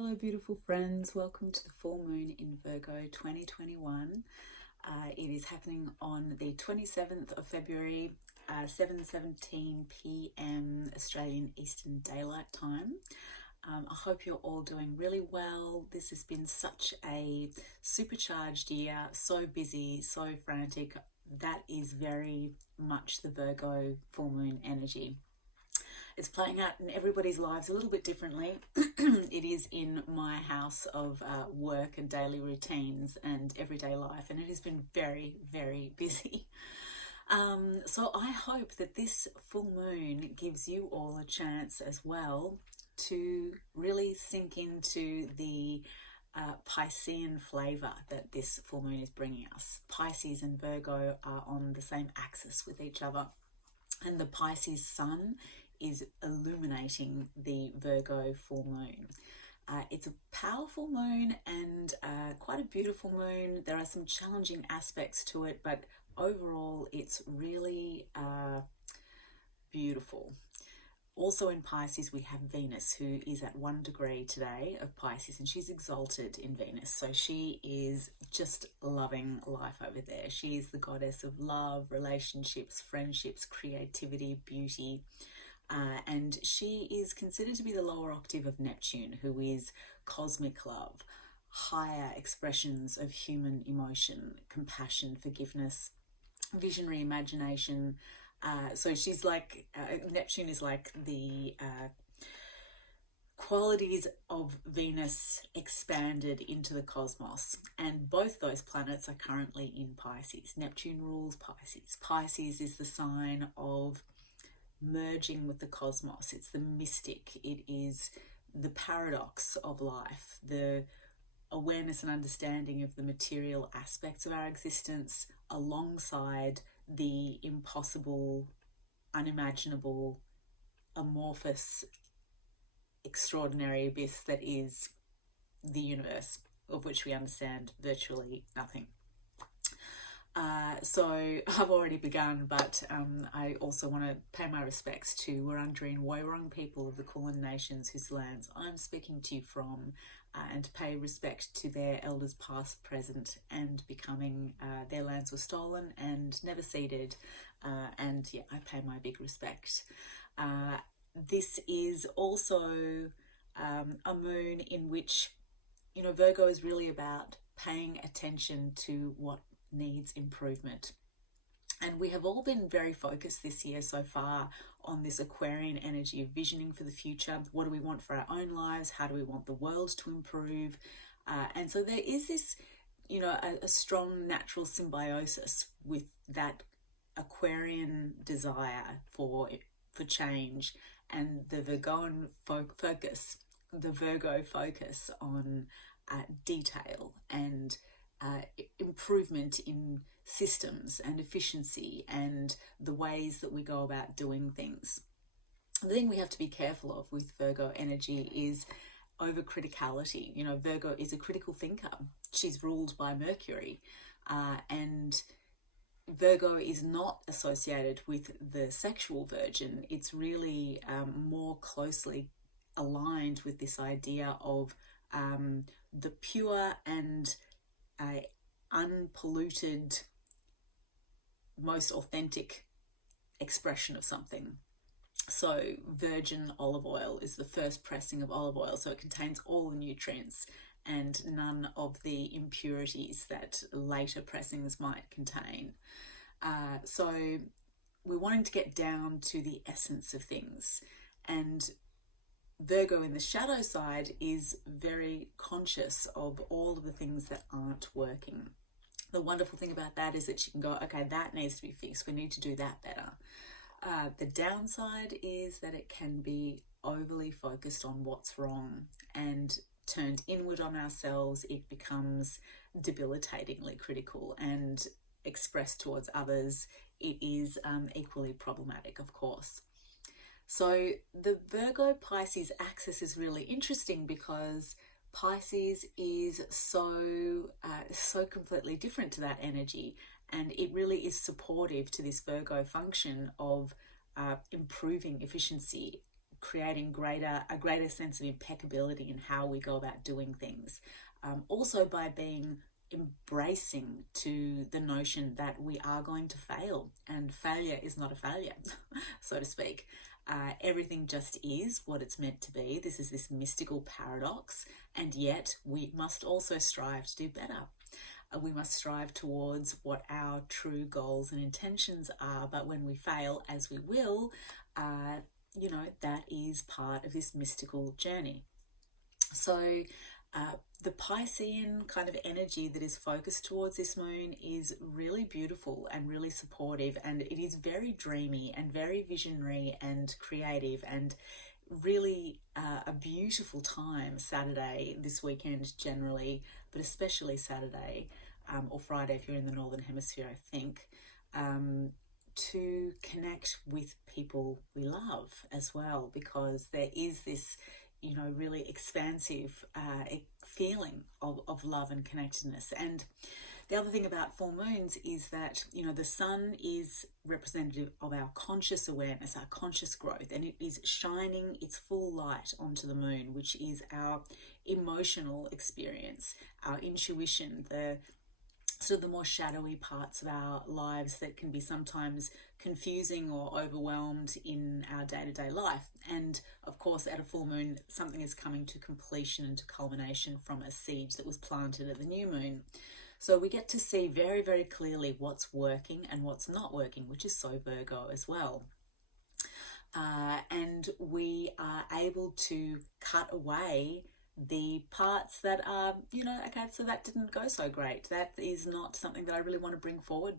Hello beautiful friends, welcome to the full moon in Virgo 2021. It is happening on the 27th of February, 7:17 p.m. Australian Eastern Daylight Time. I hope you're all doing really well. This has been such a supercharged year, so busy, so frantic. That is very much the Virgo full moon energy. It's playing out in everybody's lives a little bit differently. It is in my house of work and daily routines and everyday life, and it has been very, very busy. So I hope that this full moon gives you all a chance as well to really sink into the Piscean flavour that this full moon is bringing us. Pisces and Virgo are on the same axis with each other, and the Pisces sun is illuminating the Virgo full moon. It's a powerful moon and quite a beautiful moon. There are some challenging aspects to it, but overall it's really beautiful. Also in Pisces we have Venus, who is at 1 degree today of Pisces, and she's exalted in Venus. So she is just loving life over there. She is the goddess of love, relationships, friendships, creativity, beauty. And she is considered to be the lower octave of Neptune, who is cosmic love, higher expressions of human emotion, compassion, forgiveness, visionary imagination. So she's like, Neptune is like the qualities of Venus expanded into the cosmos, and both those planets are currently in Pisces. Neptune rules Pisces. Pisces is the sign of merging with the cosmos. It's the mystic. It is the paradox of life, the awareness and understanding of the material aspects of our existence alongside the impossible, unimaginable, amorphous, extraordinary abyss that is the universe, of which we understand virtually nothing. So I've already begun, but I also want to pay my respects to Wurundjeri and Woiwurrung people of the Kulin Nations, whose lands I'm speaking to you from, and to pay respect to their elders past, present, and becoming. Their lands were stolen and never ceded, and yeah, I pay my big respect. This is also a moon in which, you know, Virgo is really about paying attention to what needs improvement. And we have all been very focused this year so far on this Aquarian energy of visioning for the future. What do we want for our own lives? How do we want the world to improve? And so there is this, you know, a strong natural symbiosis with that Aquarian desire for change and the Virgo focus on detail and improvement in systems and efficiency and the ways that we go about doing things. The thing we have to be careful of with Virgo energy is overcriticality. You know, Virgo is a critical thinker. She's ruled by Mercury, and Virgo is not associated with the sexual virgin. It's really more closely aligned with this idea of the pure and unpolluted, most authentic expression of something. So virgin olive oil is the first pressing of olive oil, so it contains all the nutrients and none of the impurities that later pressings might contain. So we're wanting to get down to the essence of things, and Virgo in the shadow side is very conscious of all of the things that aren't working. The wonderful thing about that is that she can go, okay, that needs to be fixed. We need to do that better. The downside is that it can be overly focused on what's wrong and turned inward on ourselves. It becomes debilitatingly critical, and expressed towards others, it is equally problematic, of course. So the Virgo Pisces axis is really interesting because Pisces is so completely different to that energy, and it really is supportive to this Virgo function of improving efficiency, creating a greater sense of impeccability in how we go about doing things. Also by being embracing to the notion that we are going to fail, and failure is not a failure, so to speak. Everything just is what it's meant to be. This is this mystical paradox, and yet we must also strive to do better. We must strive towards what our true goals and intentions are, but when we fail, as we will, that is part of this mystical journey. So the Piscean kind of energy that is focused towards this moon is really beautiful and really supportive, and it is very dreamy and very visionary and creative, and really a beautiful time Saturday, this weekend generally, but especially Saturday or Friday if you're in the Northern Hemisphere, I think, to connect with people we love as well, because there is this really expansive feeling of love and connectedness. And the other thing about full moons is that, the sun is representative of our conscious awareness, our conscious growth, and it is shining its full light onto the moon, which is our emotional experience, our intuition, the sort of the more shadowy parts of our lives that can be sometimes confusing or overwhelmed in our day-to-day life. And of course, at a full moon, something is coming to completion and to culmination from a seed that was planted at the new moon. So we get to see very, very clearly what's working and what's not working, which is so Virgo as well. And we are able to cut away the parts that are, okay, so that didn't go so great. That is not something that I really want to bring forward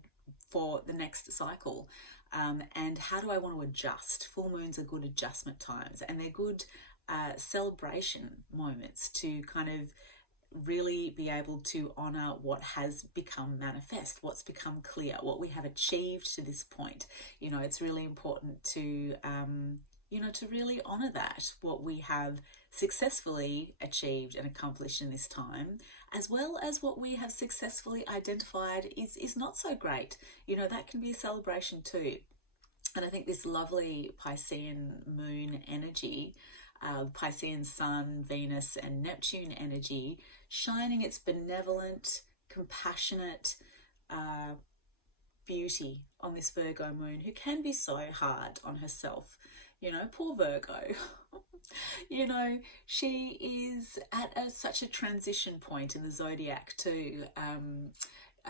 for the next cycle. And how do I want to adjust? Full moons are good adjustment times, and they're good celebration moments to kind of really be able to honor what has become manifest, what's become clear, what we have achieved to this point. It's really important to to really honor that, what we have successfully achieved and accomplished in this time, as well as what we have successfully identified is not so great. That can be a celebration too. And I think this lovely Piscean moon energy, Piscean sun, Venus and Neptune energy, shining its benevolent, compassionate beauty on this Virgo moon, who can be so hard on herself. Poor Virgo. She is at such a transition point in the zodiac too.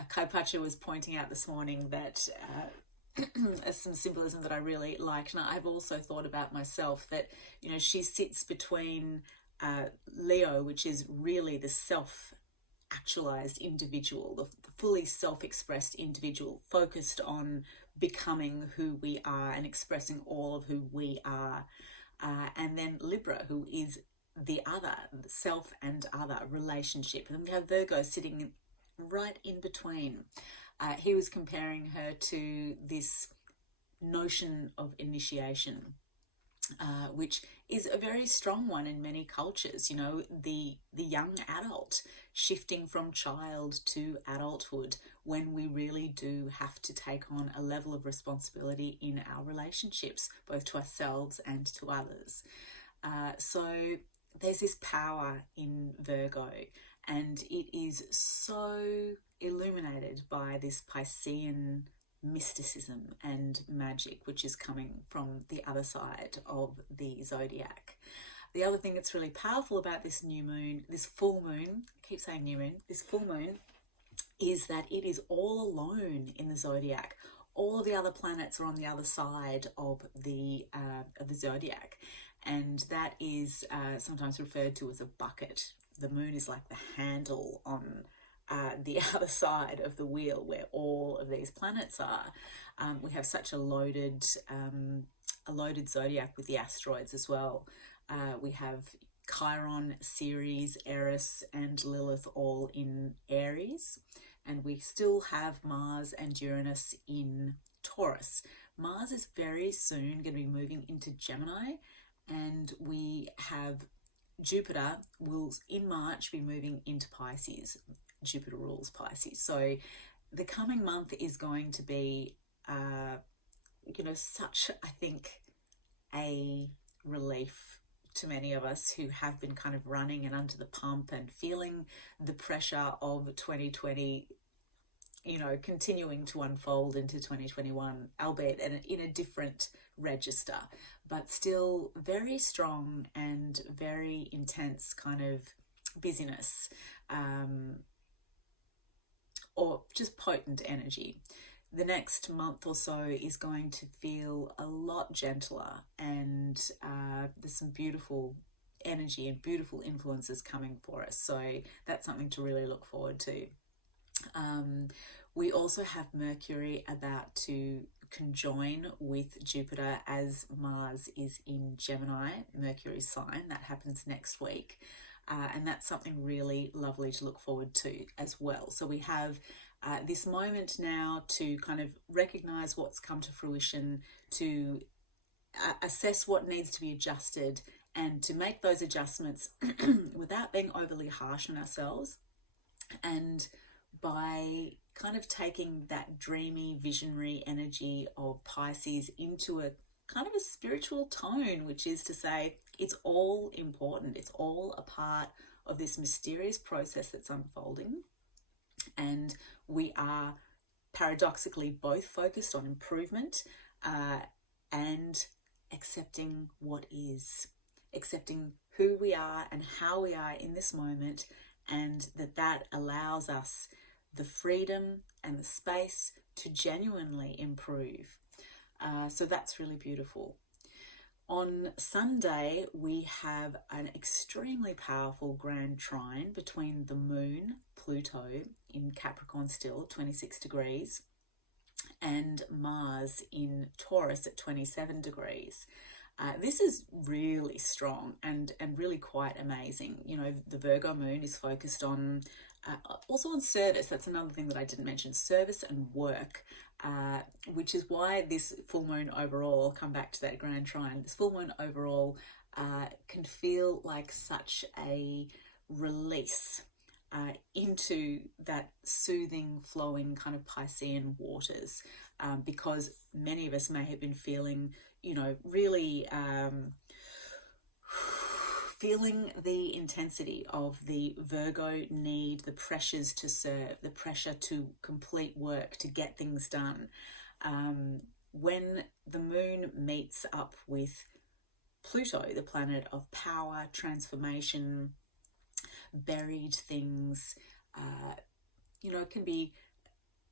Kaipacha was pointing out this morning that some symbolism that I really liked, and I've also thought about myself, that she sits between Leo, which is really the self-actualized individual, the fully self-expressed individual, focused on becoming who we are and expressing all of who we are, and then Libra, who is the other, the self and other relationship. And then we have Virgo sitting right in between. He was comparing her to this notion of initiation, which is a very strong one in many cultures. The young adult shifting from child to adulthood, when we really do have to take on a level of responsibility in our relationships, both to ourselves and to others. So there's this power in Virgo, and it is so illuminated by this Piscean mysticism and magic, which is coming from the other side of the zodiac. The other thing that's really powerful about this new moon, this full moon, I keep saying new moon, this full moon, is that it is all alone in the zodiac. All of the other planets are on the other side of the zodiac, and that is sometimes referred to as a bucket. The moon is like the handle on the other side of the wheel where all of these planets are. We have such a loaded zodiac with the asteroids as well. We have Chiron, Ceres, Eris and Lilith all in Aries, and we still have Mars and Uranus in Taurus. Mars is very soon going to be moving into Gemini, and we have Jupiter will in March be moving into Pisces. Jupiter rules Pisces. So the coming month is going to be, such, I think, a relief to many of us who have been kind of running and under the pump and feeling the pressure of 2020, continuing to unfold into 2021, albeit in a different register, but still very strong and very intense kind of busyness, or just potent energy. The next month or so is going to feel a lot gentler, and there's some beautiful energy and beautiful influences coming for us. So that's something to really look forward to. We also have Mercury about to conjoin with Jupiter as Mars is in Gemini, Mercury's sign. That happens next week. And that's something really lovely to look forward to as well. So we have this moment now to kind of recognize what's come to fruition, to assess what needs to be adjusted, and to make those adjustments without being overly harsh on ourselves, and by kind of taking that dreamy, visionary energy of Pisces into a kind of a spiritual tone, which is to say it's all important. It's all a part of this mysterious process that's unfolding. And we are paradoxically both focused on improvement and accepting what is, accepting who we are and how we are in this moment, and that allows us the freedom and the space to genuinely improve. So that's really beautiful. On Sunday, we have an extremely powerful grand trine between the moon, Pluto, in Capricorn still, 26 degrees, and Mars in Taurus at 27 degrees. This is really strong and really quite amazing. The Virgo moon is focused on, also on service. That's another thing that I didn't mention, service and work. Which is why this full moon overall, I'll come back to that grand trine, this full moon overall can feel like such a release into that soothing, flowing kind of Piscean waters, because many of us may have been feeling, really feeling the intensity of the Virgo need, the pressures to serve, the pressure to complete work, to get things done. When the moon meets up with Pluto, the planet of power, transformation, buried things, it can be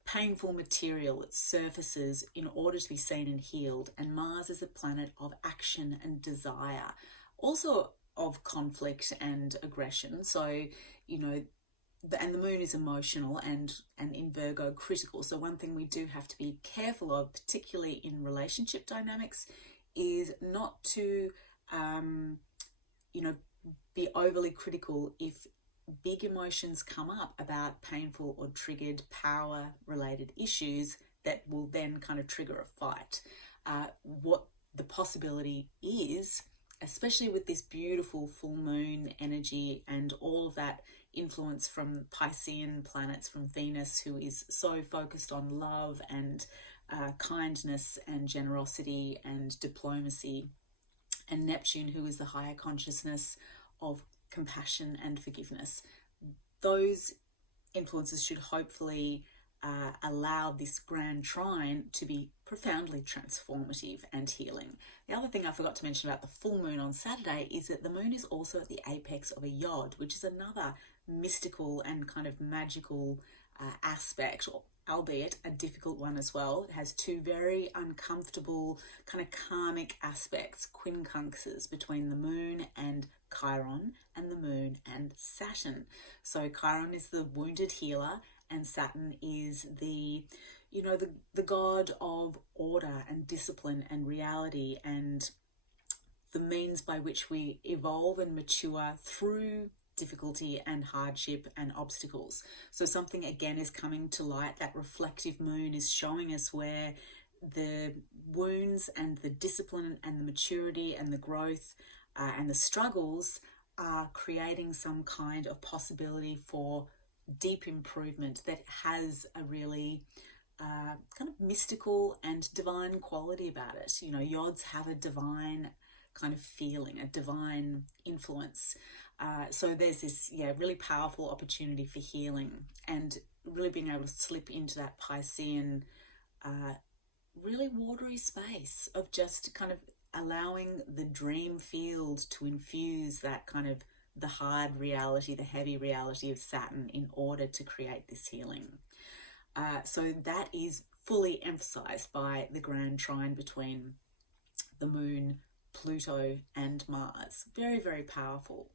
painful material that surfaces in order to be seen and healed. And Mars is a planet of action and desire, also of conflict and aggression. So, and the moon is emotional and in Virgo critical. So one thing we do have to be careful of, particularly in relationship dynamics, is not to, be overly critical if big emotions come up about painful or triggered power related issues that will then kind of trigger a fight. What the possibility is, especially with this beautiful full moon energy and all of that influence from Piscean planets, from Venus, who is so focused on love and kindness and generosity and diplomacy, and Neptune, who is the higher consciousness of compassion and forgiveness. Those influences should hopefully allow this grand trine to be profoundly transformative and healing. The other thing I forgot to mention about the full moon on Saturday is that the moon is also at the apex of a yod, which is another mystical and kind of magical aspect, albeit a difficult one as well. It has two very uncomfortable kind of karmic aspects, quincunxes between the moon and Chiron, and the moon and Saturn. So Chiron is the wounded healer, and Saturn is the god of order and discipline and reality, and the means by which we evolve and mature through difficulty and hardship and obstacles. So something again is coming to light. That reflective moon is showing us where the wounds and the discipline and the maturity and the growth and the struggles are creating some kind of possibility for deep improvement that has a really kind of mystical and divine quality about it. Yods have a divine kind of feeling, a divine influence. So there's this, really powerful opportunity for healing and really being able to slip into that Piscean, really watery space of just kind of allowing the dream field to infuse that kind of the hard reality, the heavy reality of Saturn in order to create this healing. So that is fully emphasized by the grand trine between the Moon, Pluto and Mars. Very, very powerful.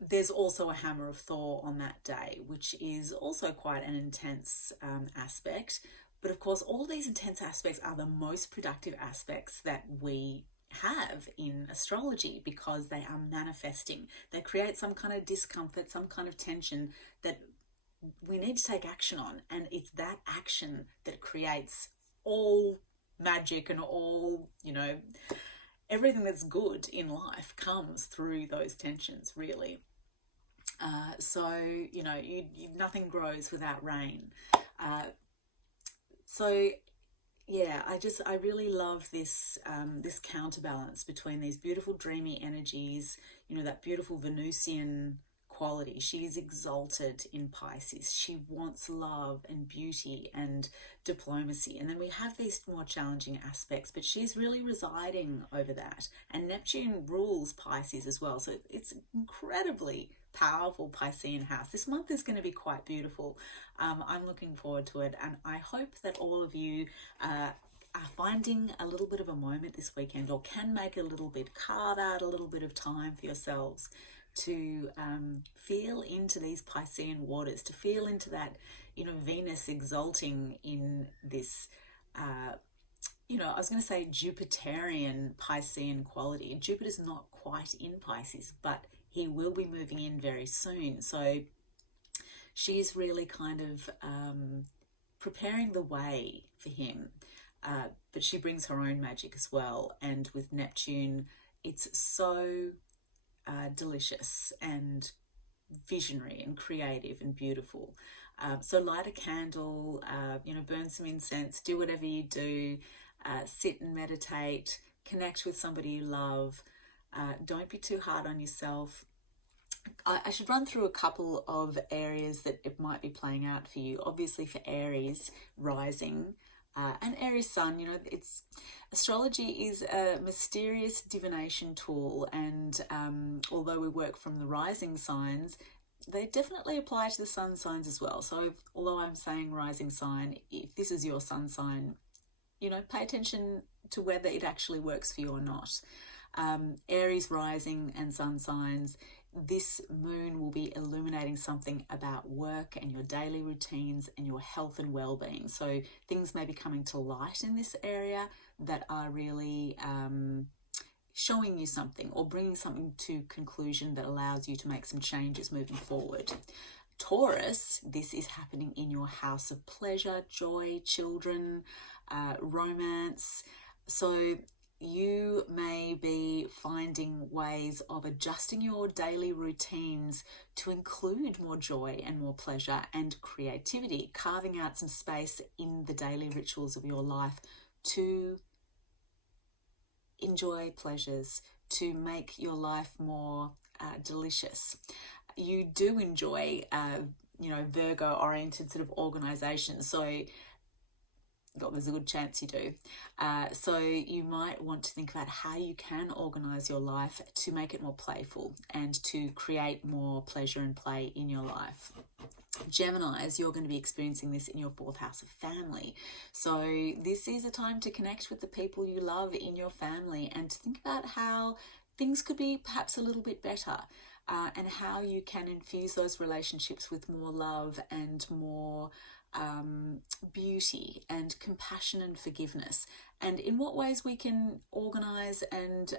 There's also a hammer of Thor on that day, which is also quite an intense aspect. But of course, all of these intense aspects are the most productive aspects that we have in astrology because they are manifesting. They create some kind of discomfort, some kind of tension that we need to take action on. And it's that action that creates all magic and all, everything that's good in life comes through those tensions, really. So nothing grows without rain. I really love this this counterbalance between these beautiful dreamy energies, that beautiful Venusian quality. She is exalted in Pisces. She wants love and beauty and diplomacy. And then we have these more challenging aspects, but she's really residing over that. And Neptune rules Pisces as well. So it's incredibly powerful Piscean house. This month is going to be quite beautiful. I'm looking forward to it. And I hope that all of you are finding a little bit of a moment this weekend, or can make a little bit, carve out a little bit of time for yourselves to feel into these Piscean waters, to feel into that, Venus exalting in this, I was going to say Jupiterian Piscean quality. Jupiter's not quite in Pisces, but he will be moving in very soon. So she's really kind of preparing the way for him. But she brings her own magic as well. And with Neptune, it's so delicious and visionary and creative and beautiful. So light a candle, burn some incense, do whatever you do, sit and meditate, connect with somebody you love. Don't be too hard on yourself. I should run through a couple of areas that it might be playing out for you. Obviously for Aries rising, and Aries sun, astrology is a mysterious divination tool, and although we work from the rising signs, they definitely apply to the sun signs as well. So although I'm saying rising sign, if this is your sun sign, pay attention to whether it actually works for you or not. Aries rising and sun signs, this moon will be illuminating something about work and your daily routines and your health and well-being. So things may be coming to light in this area that are really showing you something or bringing something to conclusion that allows you to make some changes moving forward. Taurus, this is happening in your house of pleasure, joy, children, romance. So you may be finding ways of adjusting your daily routines to include more joy and more pleasure and creativity, carving out some space in the daily rituals of your life to enjoy pleasures, to make your life more delicious. You do enjoy, Virgo-oriented sort of organization, so there's a good chance you do. So you might want to think about how you can organize your life to make it more playful and to create more pleasure and play in your life. Geminis, you're going to be experiencing this in your fourth house of family. So this is a time to connect with the people you love in your family and to think about how things could be perhaps a little bit better, and how you can infuse those relationships with more love and more beauty and compassion and forgiveness, and in what ways we can organize and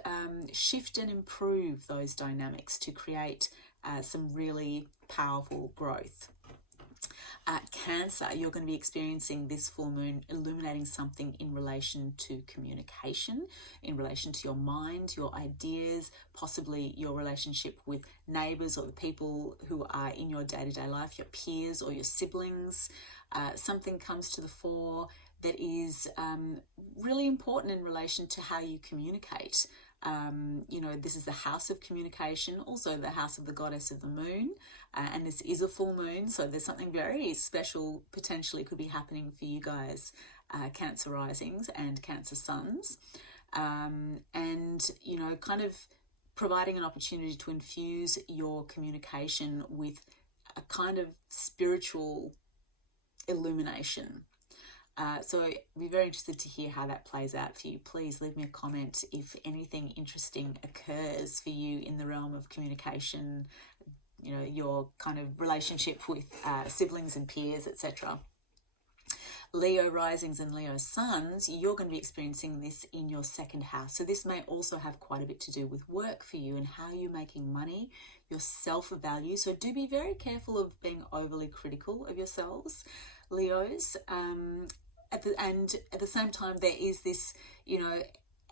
shift and improve those dynamics to create some really powerful growth. Cancer, you're going to be experiencing this full moon illuminating something in relation to communication, in relation to your mind, your ideas, possibly your relationship with neighbors or the people who are in your day-to-day life, your peers or your siblings. Something comes to the fore that is really important in relation to how you communicate. You know, this is the house of communication, also the house of the goddess of the moon, and this is a full moon, so there's something very special potentially could be happening for you guys, Cancer risings and Cancer suns, and, you know, kind of providing an opportunity to infuse your communication with a kind of spiritual illumination. So I'd be very interested to hear how that plays out for you. Please leave me a comment if anything interesting occurs for you in the realm of communication, you know, your kind of relationship with siblings and peers, etc. Leo risings and Leo suns, you're going to be experiencing this in your second house. So this may also have quite a bit to do with work for you and how you're making money, your self-value. So do be very careful of being overly critical of yourselves, Leos. And at the same time, there is this, you know,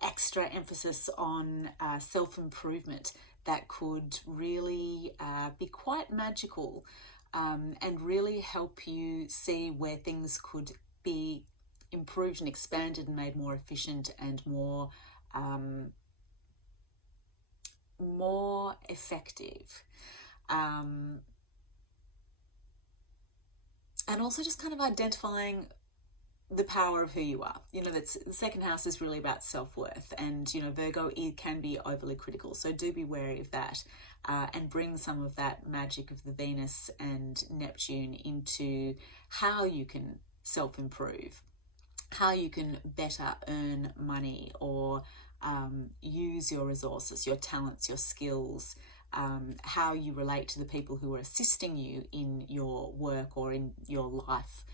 extra emphasis on self-improvement that could really be quite magical, and really help you see where things could be improved and expanded and made more efficient and more effective. And also just kind of identifying the power of who you are. You know, that's the second house is really about self-worth, and, you know, Virgo, it can be overly critical, so do be wary of that, and bring some of that magic of the Venus and Neptune into how you can self-improve, how you can better earn money, or use your resources, your talents, your skills, how you relate to the people who are assisting you in your work or in your life,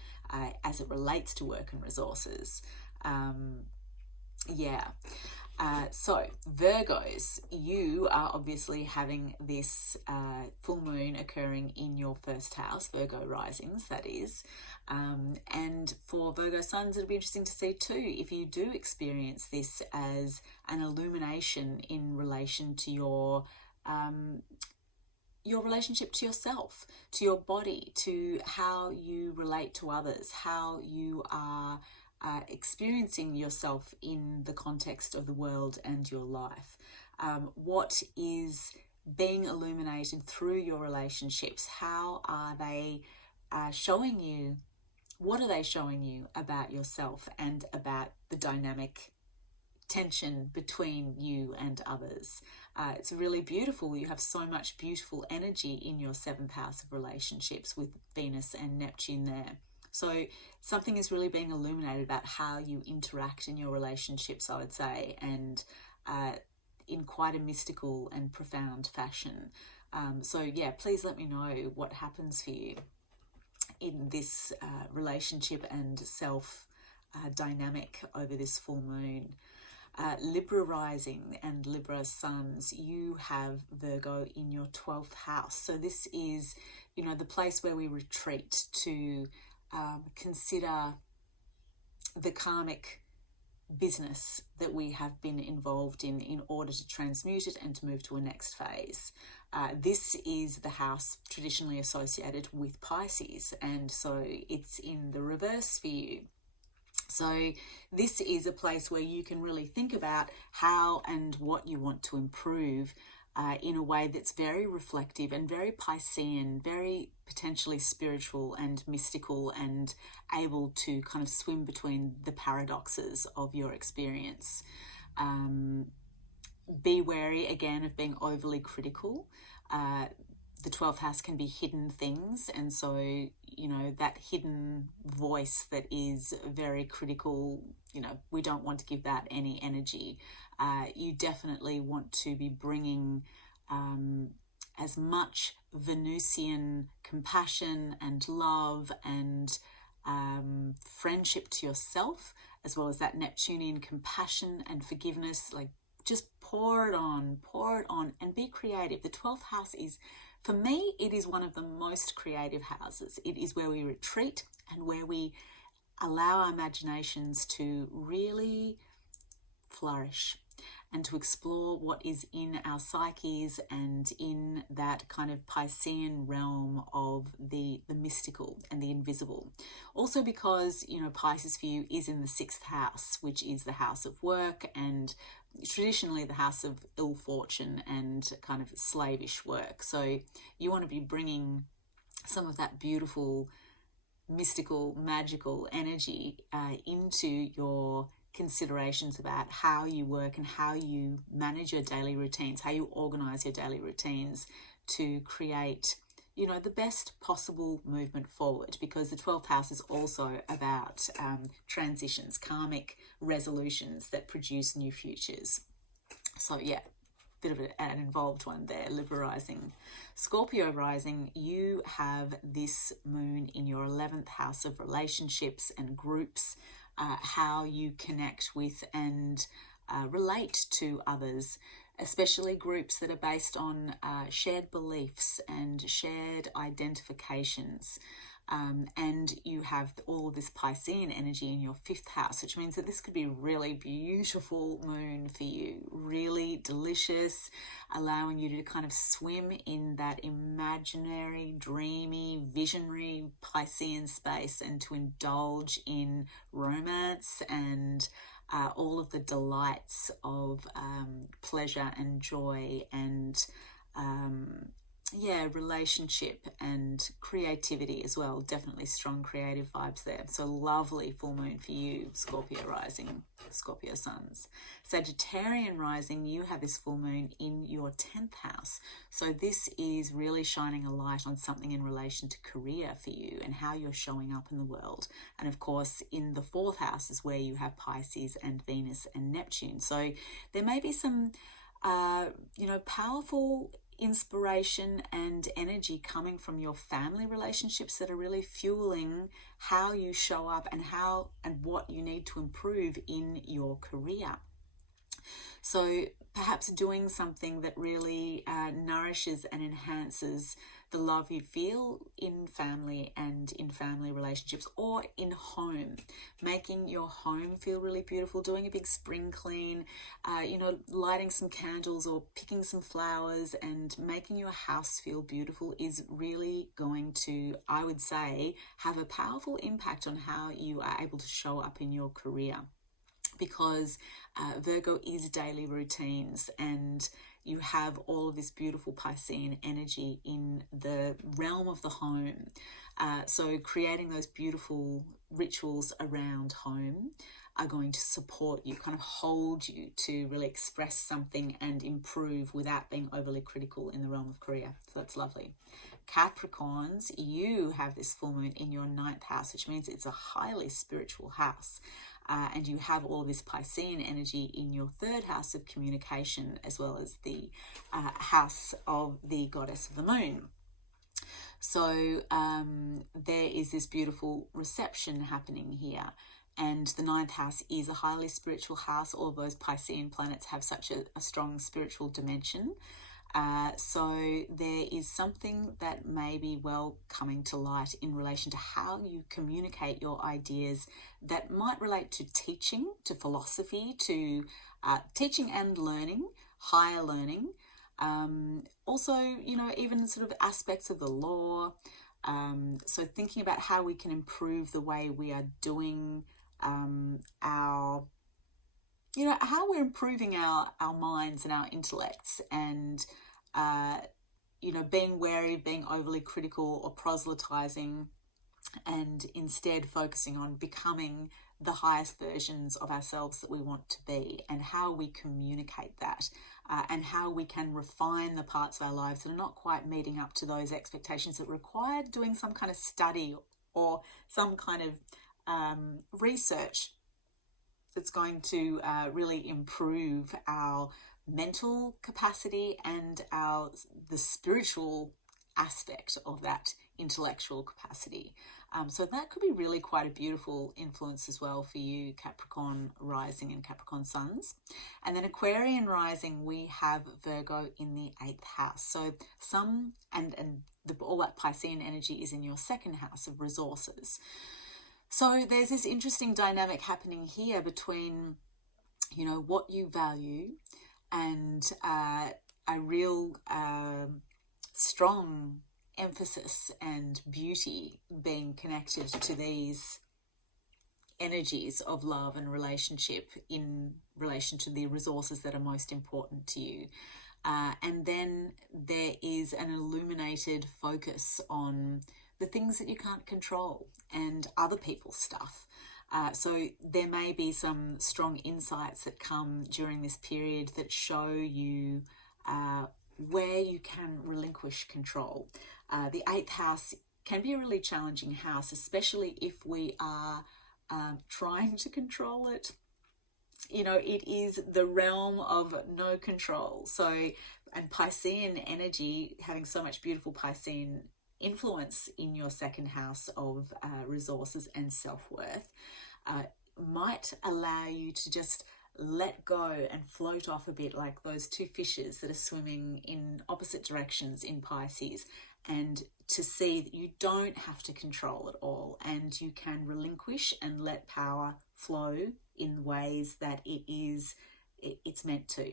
as it relates to work and resources. So Virgos, you are obviously having this full moon occurring in your first house, Virgo risings, that is. And for Virgo suns, it'll be interesting to see too if you do experience this as an illumination in relation to your relationship to yourself, to your body, to how you relate to others, how you are experiencing yourself in the context of the world and your life. What is being illuminated through your relationships? How are they showing you? What are they showing you about yourself and about the dynamic tension between you and others? It's really beautiful. You have so much beautiful energy in your seventh house of relationships with Venus and Neptune there. So something is really being illuminated about how you interact in your relationships, I would say, and in quite a mystical and profound fashion. So yeah, please let me know what happens for you in this relationship and self dynamic over this full moon. Libra rising and Libra suns, you have Virgo in your 12th house. So this is, you know, the place where we retreat to consider the karmic business that we have been involved in order to transmute it and to move to a next phase. This is the house traditionally associated with Pisces, and so it's in the reverse for you. So this is a place where you can really think about how and what you want to improve in a way that's very reflective and very Piscean, very potentially spiritual and mystical, and able to kind of swim between the paradoxes of your experience. Be wary again of being overly critical. The 12th house can be hidden things, and so, you know, that hidden voice that is very critical, you know, we don't want to give that any energy. You definitely want to be bringing as much Venusian compassion and love and friendship to yourself, as well as that Neptunian compassion and forgiveness. Like, just pour it on, and be creative. The 12th house is, for me, it is one of the most creative houses. It is where we retreat and where we allow our imaginations to really flourish. and to explore what is in our psyches and in that kind of Piscean realm of the mystical and the invisible. Also because, you know, Pisces for you is in the 6th house, which is the house of work and traditionally the house of ill fortune and kind of slavish work. So you want to be bringing some of that beautiful, mystical, magical energy into your considerations about how you work and how you manage your daily routines, how you organize your daily routines to create, you know, the best possible movement forward, because the 12th house is also about transitions, karmic resolutions that produce new futures. So yeah, bit of an involved one there. Libra rising. Scorpio rising, you have this moon in your 11th house of relationships and groups, how you connect with and relate to others, especially groups that are based on shared beliefs and shared identifications. And you have all of this Piscean energy in your 5th house, which means that this could be a really beautiful moon for you, really delicious, allowing you to kind of swim in that imaginary, dreamy, visionary Piscean space and to indulge in romance and all of the delights of pleasure and joy and relationship and creativity as well. Definitely strong creative vibes there. So lovely full moon for you, Scorpio rising, Scorpio suns. Sagittarian rising, you have this full moon in your 10th house. So this is really shining a light on something in relation to career for you and how you're showing up in the world. And of course, in the 4th house is where you have Pisces and Venus and Neptune. So there may be some, powerful inspiration and energy coming from your family relationships that are really fueling how you show up and how and what you need to improve in your career. So perhaps doing something that really nourishes and enhances the love you feel in family and in family relationships, or in home, making your home feel really beautiful, doing a big spring clean, lighting some candles or picking some flowers and making your house feel beautiful is really going to, I would say, have a powerful impact on how you are able to show up in your career. Because Virgo is daily routines, and you have all of this beautiful Piscean energy in the realm of the home. So creating those beautiful rituals around home are going to support you, kind of hold you to really express something and improve without being overly critical in the realm of career. So that's lovely. Capricorns, you have this full moon in your 9th house, which means it's a highly spiritual house. And you have all of this Piscean energy in your 3rd house of communication, as well as the house of the goddess of the moon. So there is this beautiful reception happening here. And the 9th house is a highly spiritual house. All of those Piscean planets have such a strong spiritual dimension. So there is something that may be well coming to light in relation to how you communicate your ideas that might relate to teaching, to philosophy, to teaching and learning, higher learning. Also, even sort of aspects of the law. So thinking about how we can improve the way we are doing how we're improving our minds and our intellects, and being wary of being overly critical or proselytizing, and instead focusing on becoming the highest versions of ourselves that we want to be, and how we communicate that, and how we can refine the parts of our lives that are not quite meeting up to those expectations that require doing some kind of study or some kind of research that's going to really improve our mental capacity and the spiritual aspect of that intellectual capacity. So that could be really quite a beautiful influence as well for you, Capricorn rising and Capricorn suns. And then Aquarian rising, we have Virgo in the 8th house. So all that Piscean energy is in your 2nd house of resources. So there's this interesting dynamic happening here between, what you value, and a real strong emphasis and beauty being connected to these energies of love and relationship in relation to the resources that are most important to you. And then there is an illuminated focus on the things that you can't control and other people's stuff. So there may be some strong insights that come during this period that show you where you can relinquish control. The 8th house can be a really challenging house, especially if we are trying to control it. You know, it is the realm of no control. So, and Piscean energy, having so much beautiful Piscean influence in your 2nd house of resources and self-worth, might allow you to just let go and float off a bit, like those two fishes that are swimming in opposite directions in Pisces, and to see that you don't have to control it all, and you can relinquish and let power flow in ways that it's meant to.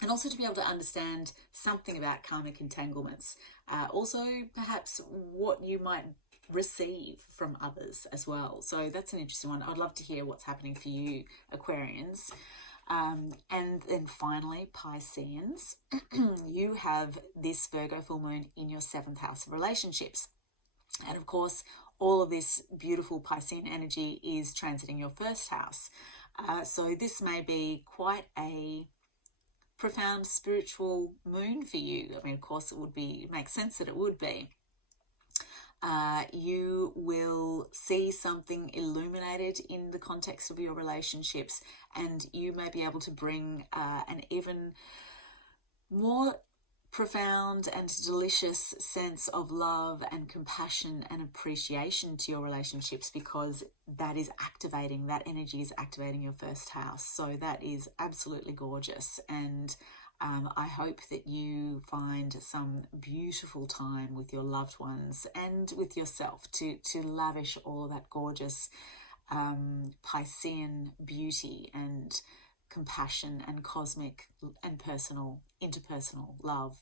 And also to be able to understand something about karmic entanglements. Also perhaps what you might receive from others as well. So that's an interesting one. I'd love to hear what's happening for you, Aquarians. And then finally, Pisceans, you have this Virgo full moon in your 7th house of relationships. And of course, all of this beautiful Piscean energy is transiting your 1st house. So this may be quite a profound spiritual moon for you. I mean, of course, it makes sense that it would be. You will see something illuminated in the context of your relationships, and you may be able to bring an even more profound and delicious sense of love and compassion and appreciation to your relationships, because that energy is activating your 1st house. So that is absolutely gorgeous, and I hope that you find some beautiful time with your loved ones and with yourself to lavish all of that gorgeous Piscean beauty and compassion and cosmic and personal, interpersonal love.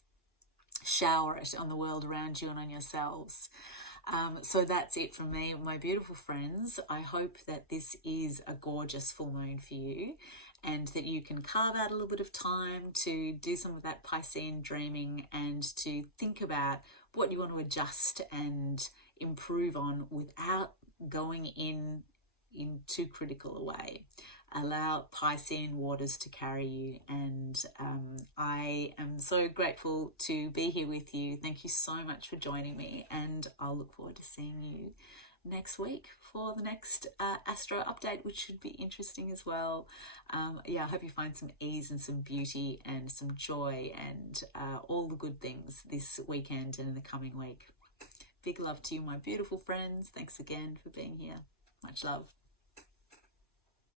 Shower it on the world around you and on yourselves. So that's it from me, my beautiful friends. I hope that this is a gorgeous full moon for you, and that you can carve out a little bit of time to do some of that Piscean dreaming and to think about what you want to adjust and improve on without going in too critical a way. Allow Piscean waters to carry you, and I am so grateful to be here with you. Thank you so much for joining me, and I'll look forward to seeing you next week for the next Astro update, which should be interesting as well. I hope you find some ease and some beauty and some joy and all the good things this weekend and in the coming week. Big love to you, my beautiful friends. Thanks again for being here. Much love.